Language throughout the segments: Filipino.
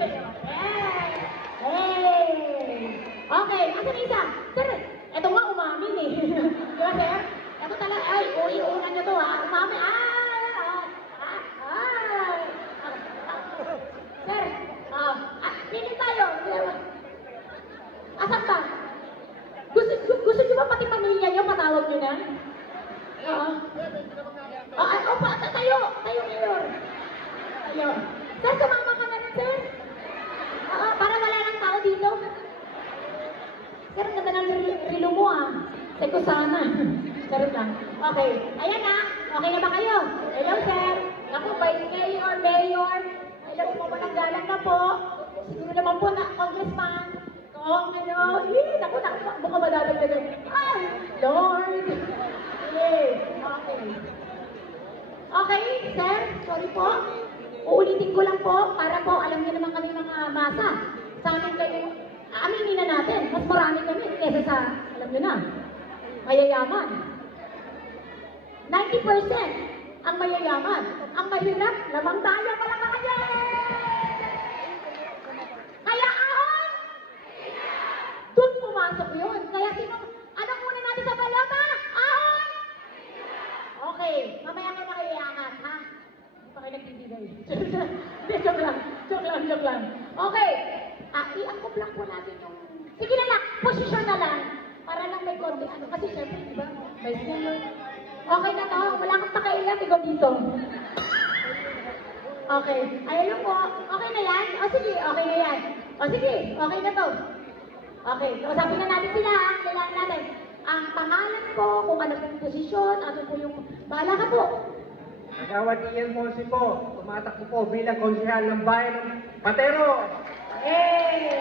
Hey! Okay, asan isa? Sir, eto nga umamin eh. Diba, sir? Eto talaga, ay, una niyo to ha. Umamin, Sir, pili tayo. Asan ba? Gusto niyo ba pati pamilya niyo patawag niyo na? Tayo! Tayo ngayon! Tayo. Sir, sumama ka na rin, sir? Para wala nang tao dito. Sir, ang ganda ng rilo mo Seko sana. Charot lang. Okay. Ayan okay na ba kayo? Hello, sir. Naku, Vice Mayor, Mayor. Hello po, walang galang na po. Sino naman po na, Congressman. Naku, mukha madadagdagan. Lord. Okay. Okay, sir. Sorry po. Uulitin ko lang po, para po, alam niyo naman kami mga masa. Sa amin kayo, aminin na natin, mas marami kami kesa sa, alam niyo na, mayayaman. 90% ang mayayaman. Ang mahirap, lamang tayo pala kanya! Kaya ahon! Doon pumasok yun. Kaya ano muna natin sa balota? Ahon! Okay, mamaya ka na kayo iangat, ha? Hindi pa kayo nagbibigay. Hindi, joke lang. Okay, i-angkop lang po natin yung... Sige na lang, posisyon na lang. Para lang may konti, kasi syempre, di ba? May school. Okay na to, wala kang pakailan, ikaw dito. Okay, ayun po. Okay na yan? Sige, okay na yan. Sige, okay na to. Okay, kausapin na natin sila, kailangan natin. Ang pangalan po, kung ano pong posisyon, ano po yung... Bahala ka po. Nagawad Ian Ponce po, tumatakbo po bilang konsehal ng bayan ng Patero. Okay.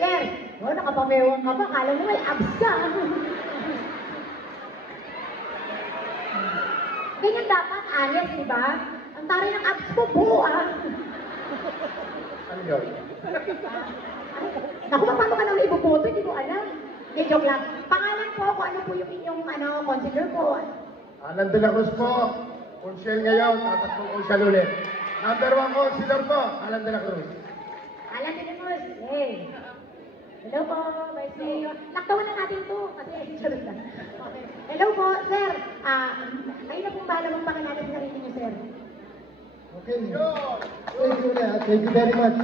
Sir, nakapamewang ka pa, kala mo may abs ka. Ganyan dapat, honest, di ba? Ang taray ng abs ko, buo Ano yun? Naku, paano ka naman ibuboto? Hindi ko alam. Hindi, joke lang. Pangalan po, kung ano po yung inyong, consider po. Alan de la Cruz po, konsyel ngayon, tatakbong konsyel ulit. Number 1 consular po, Alan de la Cruz. Alan de la Cruz, Hello po, Vice Mayor. Laktawan na natin to, kasi charot lang. Okay. Hello po, sir. Kayo na pong bahala mong pakilala sa sarili niyo, sir. Okay. Thank you very much.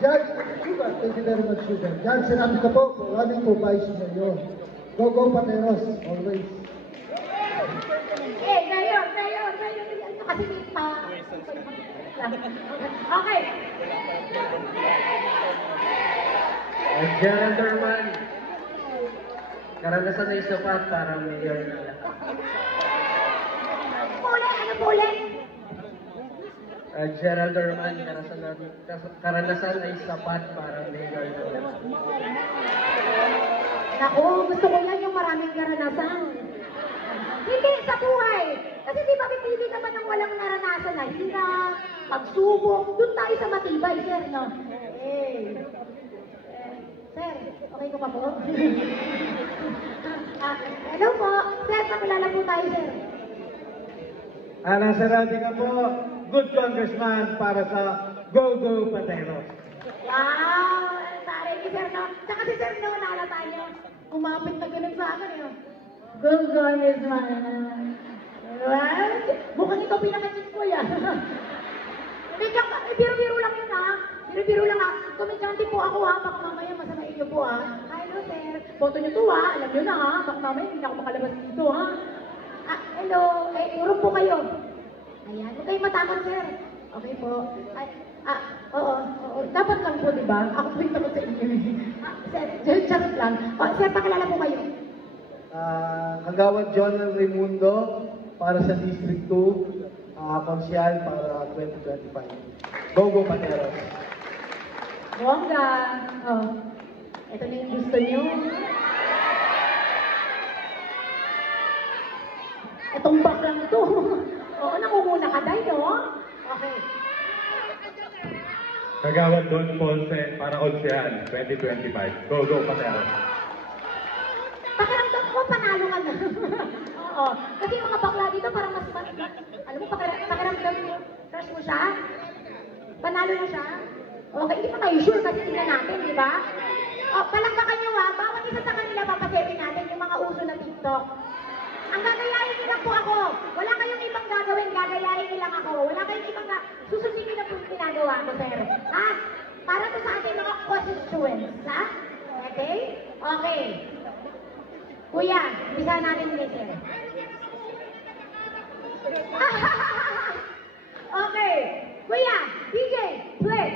Judge, thank you very much, Sugar. Judge, sinabi ko po, running po Vice Mayor. Go, Pateros, always. Mayor. Kasi Okay. Gerald Derman, karanasan na isapat para mayor nila. Ano po ulit? Gerald Derman, karanasan ay sapat para mayor nila. Naku, gusto ko yan yung maraming karanasan. Hindi sa buhay. Kasi di ba pipili naman ng walang naranasan na hirap, pagsubok. Doon tayo sa matibay, sir, no? Sir, okay ko pa po? Hello po. Sir, pakilala po tayo, sir. Alang sarati ka po, good congressman para sa Go Pateros. Wow! Taray ni sir, no? Tsaka si sir, no, nakalata niyo. Kumapit na ganun sa akin, no? Good congressman. Well, mukhang ito pinaka-cheat ko yan. Biro-biro lang yun, ha? Biro-biro lang, ha? Komedyante po ako, ha? Baka mamaya masamain niyo po, ha? Hello, sir. Boto niyo to, ha? Alam niyo na, ha? Baka mamaya hindi na ako makalabas dito, ha? Hello. Urong po kayo. Ayan. Huwag kayong matakot, sir. Okay po. Oo. Dapat lang po, di ba? Ako po yung takot sa inyo. Sir, charot lang. Sir, pakilala po kayo. Kagawad John Raimundo para sa District 2, konsyal para 2025. Go, Pateros. Bongga. Ito na yung gusto nyo. Itong back lang ito. Oo, nakumuna ka dahil, no? Okay. Kagawad Don Ponce para konsyal 2025. Go, Pateros. Pakiramdam ko, panalo ka na. Oo. Kasi yung mga bakla dito parang mas alam mo, pakiramdam mo, crush mo siya? Panalo na siya? Okay, hindi pa kayo sure kasi tingnan natin, di ba? O, palakpakan nyo ha, bawat isa sa kanila papasetin natin yung mga uso na TikTok. Ang gagayahin nila po ako. Wala kayong ibang gagawin, gagayahin nilang ako. Wala kayong ibang susundin nila po yung pinagawa ko, sir. Ha? Para to sa ating mga constituents, ha? Okay? Okay. Kuya, bisa natin din, sir. Okay. Kuya, DJ, play.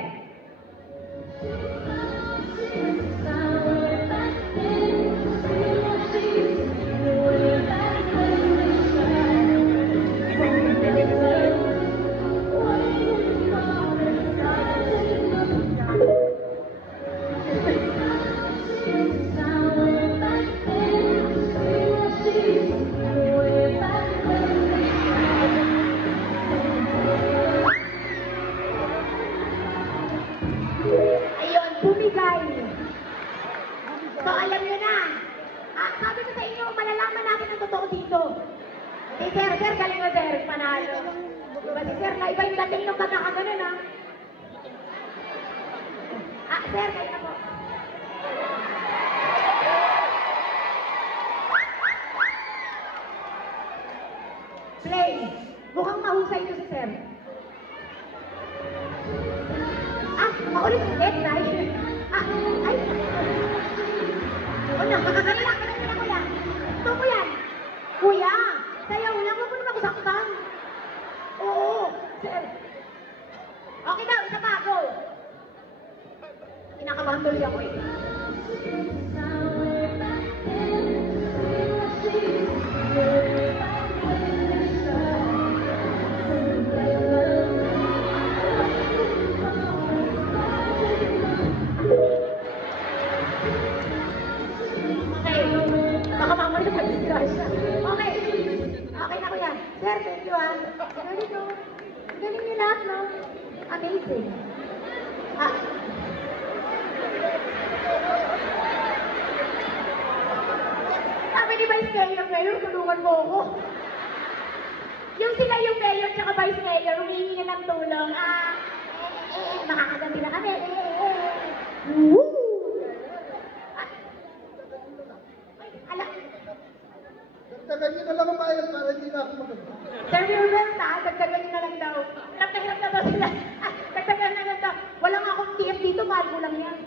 Ayun, bumigay. So, alam nyo na. Sabi ko sa inyo, malalaman natin ang totoo dito. Si Sir, galing mo, Sir, panalo. Diba si Sir, na iba yung dating ng pagkakaganon, ha? Sir, kayo na po. Play. Mukhang mahusay ito si Sir. Maulit-ulit, guys. Ay. Ano, kakagaling lang, kuya. Ito ko yan. Kuya, sayaw lang, huwag mo naman ako saktan. Oo, Sir. Okay daw, isa pa, go. Kinakabahan tuloy ako eh. Okay na kuya. Sir, thank you ah. Galing no. Galing niyo lahat no. Amazing. Sabi ni Vice Mayor, tulungan mo ako. Yung sila yung Mayor tsaka Vice Mayor, humingi na ng tulong. Makakaganti na kami. Woo! Dagdagan niyo na lang ang bayad para hindi na ako maganda. Sir Wilbert, dagdagan niyo na lang daw. Hirap na daw sila. Dagdagan na lang daw. Wala nga akong TF dito, mahal ko lang yan.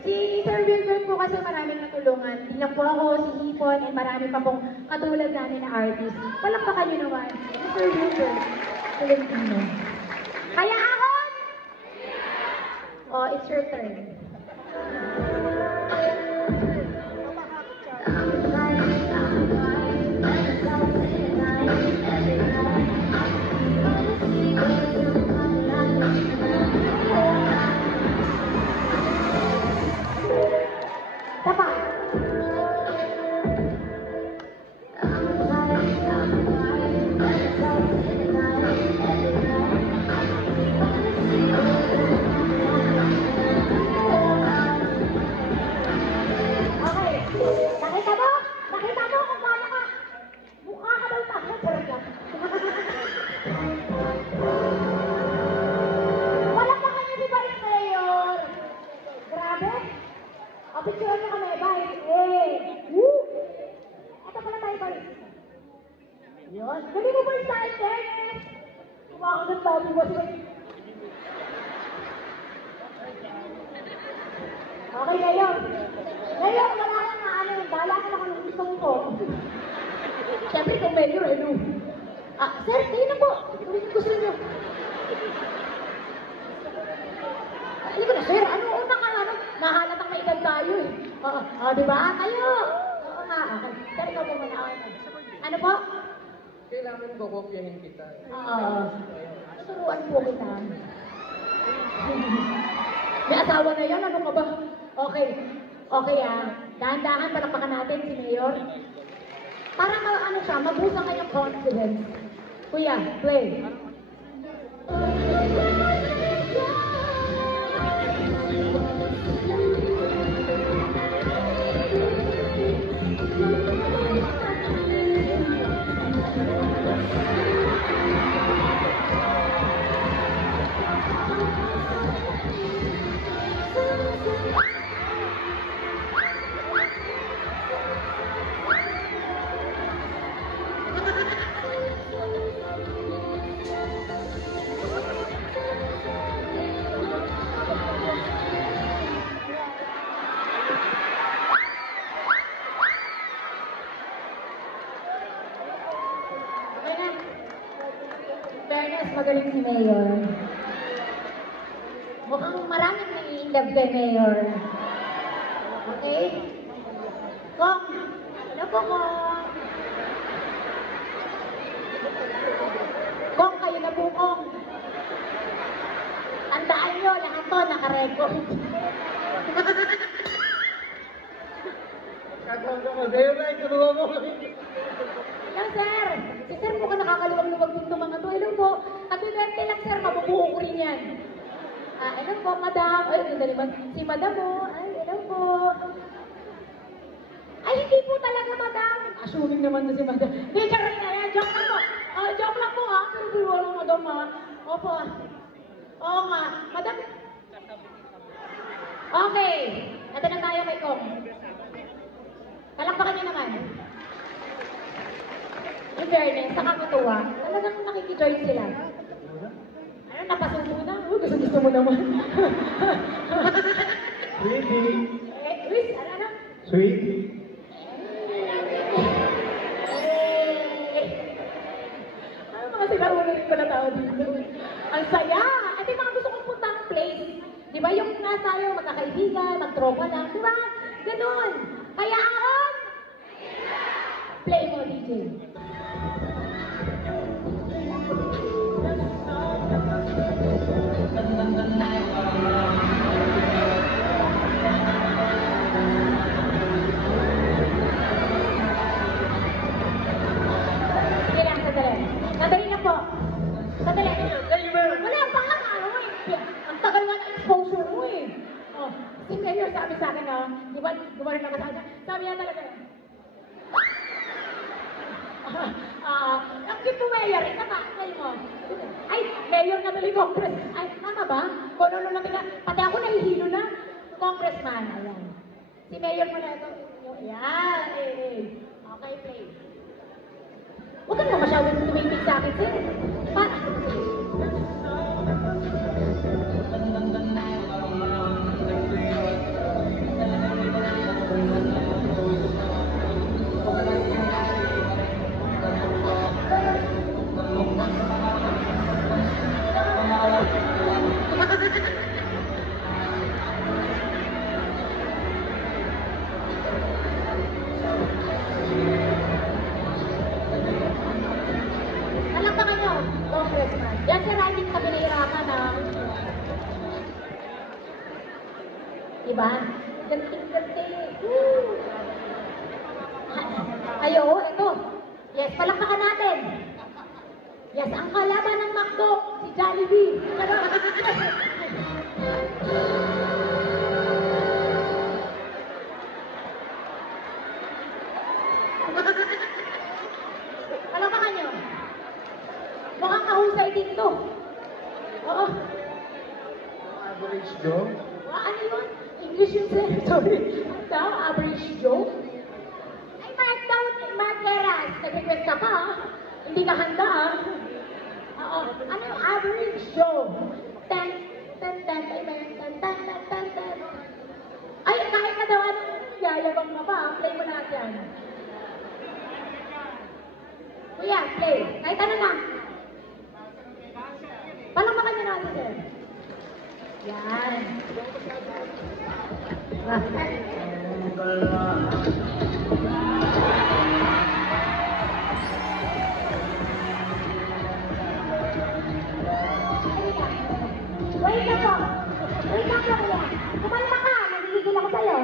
Si Sir Wilbert po kasi maraming natulungan. Hindi lang po ako, si Hipon, and marami pa pong katulad namin na artist. Palakpakan niyo naman. Si Sir Wilbert, Valentino. Kaya ahon! Oh, it's your turn. Papa. Nakita mo kung paano ka. Mukha ka daw tayo. Wala pa kanya si Vice Mayor. Grabe. O, picturean mo kami, Vice. Woo! Ito pala tayo, Vice. Yun. Dali mo ba yung side, Dennis? Kumakagat tabi mo siya. Okay, ngayon. Ngayon, wala ka na ano, bala ka na kung gusto ko. Siyempre, kung Mayor, ano? Sir, kayo na po. Kung gusto niyo. Hindi ko na, sir, ano unang ano? Nahalatang may edad tayo eh. Di ba? Tayo! Oo nga, okay. Sir, ikaw po muna. Ano po? Kailangan ko kopyahin kita. Tuturuan po kita. May asawa na yan, ano ka ba? Okay. Okay dahan-dahan palakpakan natin si Mayor. Para ano siya, mabusa kayong confidence. Kuya, play. magaling si Mayor. Mukhang maraming nai-inlove kay Mayor. Okay? Kong, ano po Kong? Kong, kayo na po Kong. Tandaan nyo, lahat to nakarecord. Kayo na, ikaluwa mo. Hello, sir. Si sir mukhang nakakaluwag-luwag din itong mga to. Hello po. Happy birthday lang, sir. Mabubuo ko rin yan. Hello po, madam. Ay, ganda naman. Si madam mo. Ay, hello po. Ay, hindi po talaga, madam. Assuming naman na si madam. Hindi, charing na yan. Joke lang po. Joke lang po, ha. Pero di wala, madam, ha. Opo. Oo nga. Madam. Okay. Ito na tayo kay Kong. Palakpakan niyo naman. In fairness, nakakatuwa. Talagang nakikijoin sila. Ano, napasubo na? Gusto mo naman. Sweetie. Luis, ano? Sweetie. Ano mga sila-ulo rin pala tao dito? Ang saya! At yung mga gusto kong puntang place. Di ba yung nga tayo, magkakaibigan, magtropa lang, di ba? Ganun. Kaya ahon! Play mo, DJ. Sige lang, sandali. Sandali na po. Sandali. Wala pa ka na, ano eh. Ang tagal nga ng exposure mo eh. Oh, si Mayor sabi sa akin na, di ba, gumarin ako sa akin, sabi niya talaga, ang cute mo, Mayor, isa ka, kayo mo. Ay, Mayor na tuloy, Congress. Ay, tama ba? Kung ano lang tingnan, pati ako nahihilo na. Congressman, ayan. Si Mayor mo na ito. Ayan, Okay, play. Huwag ka na masyadong tumipig sa akin, sir. Alam ba kayo, Congressman? Yan sir, hindi kami nahirapan na. Diba? Ganting-ganting. Ayo, ito. Yes, palakpakan natin. Yes, ang kalaban ng McDo, si Jollibee. Palakpakan nyo. Mukhang kahusay dito. Oo. Average Joe. Ano yun? English yun, sir. Sorry. Ang daw, average Joe. Ay, Mark daw, Mark Heras. Nag-request ka pa, ha? Hindi ka handa, ha? Oo. Ano yung average Joe? Ten, ten, ten, ten, ten, ten, ten, ten, ten, ten. Ay, kahit na daw, ano, yayabang ka pa, ha? Play mo natin. Kuya, play. Kahit ano na. Palakpakan niyo natin, sir. Yan. Wait lang po. Wait lang po, kuya. Kumalma ka. Nagigigil ako sa'yo.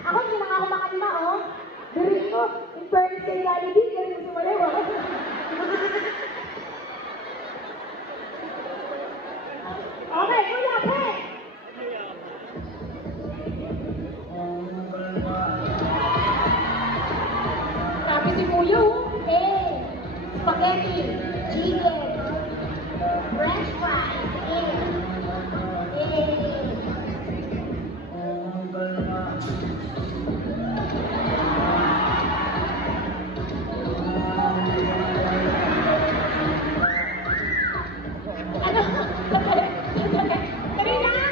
Ako, hindi na nga ako makalma, oh. Dirin ko. In fairness kay Jollibee, galing mo sumayaw, oh. Okay, kuya, play! Sabi si kuya, oh. Spaghetti, chicken, french fries, Ano? Karina!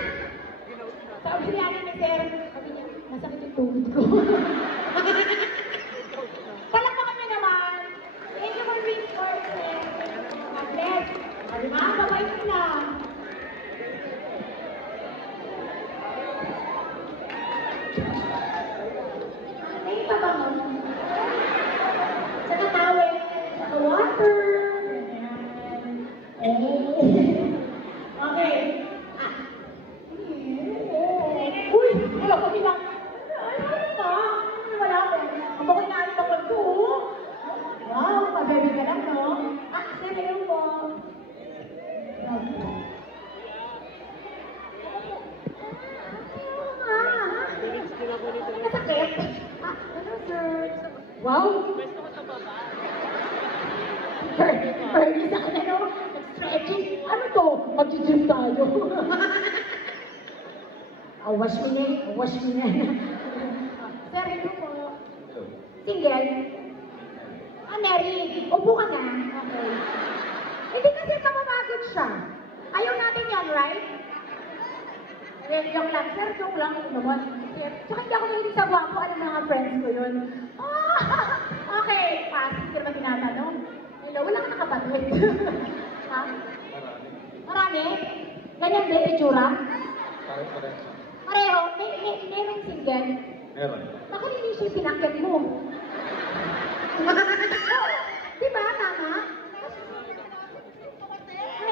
Bernie sa ano, nag-stretching. Ano to? Mag-gym tayo. Awas mo niya, awas mo niya. Sir, ito po. Single? Mary, upo ka na. Okay. Hindi kasi kamamagod siya. Ayaw natin yan, right? Joke lang, sir, joke lang. Ito naman. Tsaka hindi ako mahilig sa gwapo. Anong mga friends ko yun? Okay, pass. Hindi naman tinatanong. Hello, wala ka nakapatid. Ha? Marami? Ganyan din, itsura? Pareho? Merong single? Meron. Bakit hindi siya pinakit mo? Diba? Tama?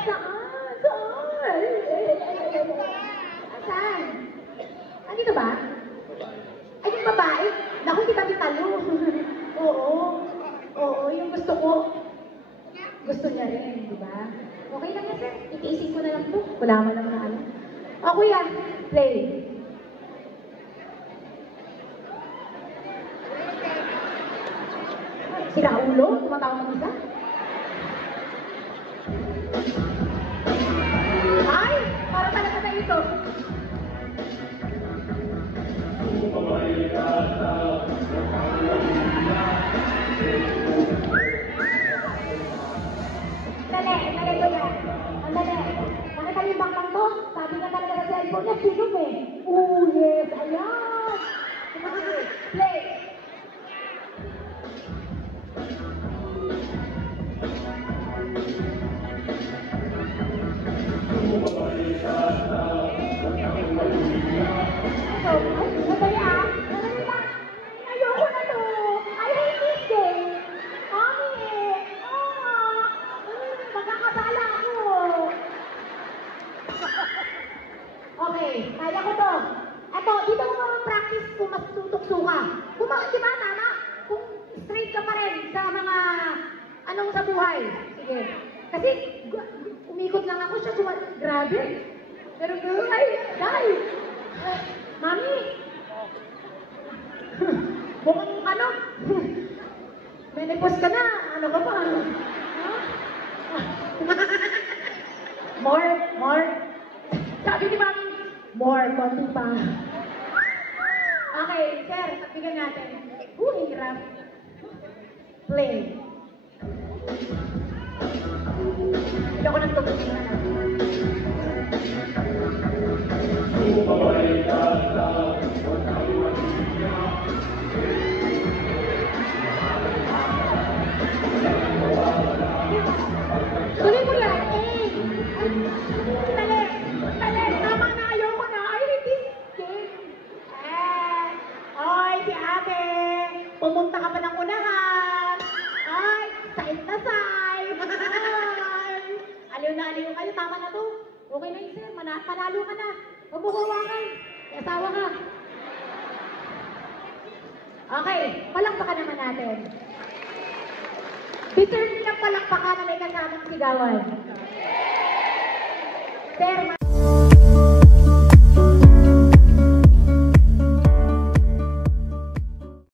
Saan? Saan? Andito ba? Ay, yung babae? Naku, hindi kami talo. Oo. Oo, yung gusto ko. Gusto niya rin, di ba? Okay lang yan, sir. Itiisin ko na lang to. Wala man naman na ano. O, kuya, play. Sira ulo? Tumatawa ng isa? Ay! Para talaga sa ito. Dali, ko yan. Andali. Nakakalimbang lang to. Sabi nga talaga sa cellphone niya, sunog eh. Yes, ayan. Play. Madali lang. Ayoko na to. I hate this game. Mami. Magkakabala ako. Okay, kaya ko to. Eto, dito mo practice kung mas tutukso ka. Kung di ba, tama? Kung straight ka pa rin sa mga anong sa buhay. Sige. Kasi umikot lang ako siya. Grabe. Pero ay, dahil. Mami. Mukhang ano. Menopause ka na. Ano ka pa? More. Sabi ni Mami, more, konti pa. Okay, sir, pagbigyan natin. Hirap. Play. Hindi ako nang tubigin na lang. Tuloy mo yan, eh! Tali! Tama na, ayoko na! I hate this game! Oy, si ate! Pumunta ka pa ng unahan! Ay, side na side! Ay! Aliw na aliw kayo, tama na to! Okay na yun, sir. Panalo ka na! Huwag mo hawakan! May asawa ka! Okay, palakpakan naman natin. Deserve nilang palakpakan na may kasamang sigawan. Sir,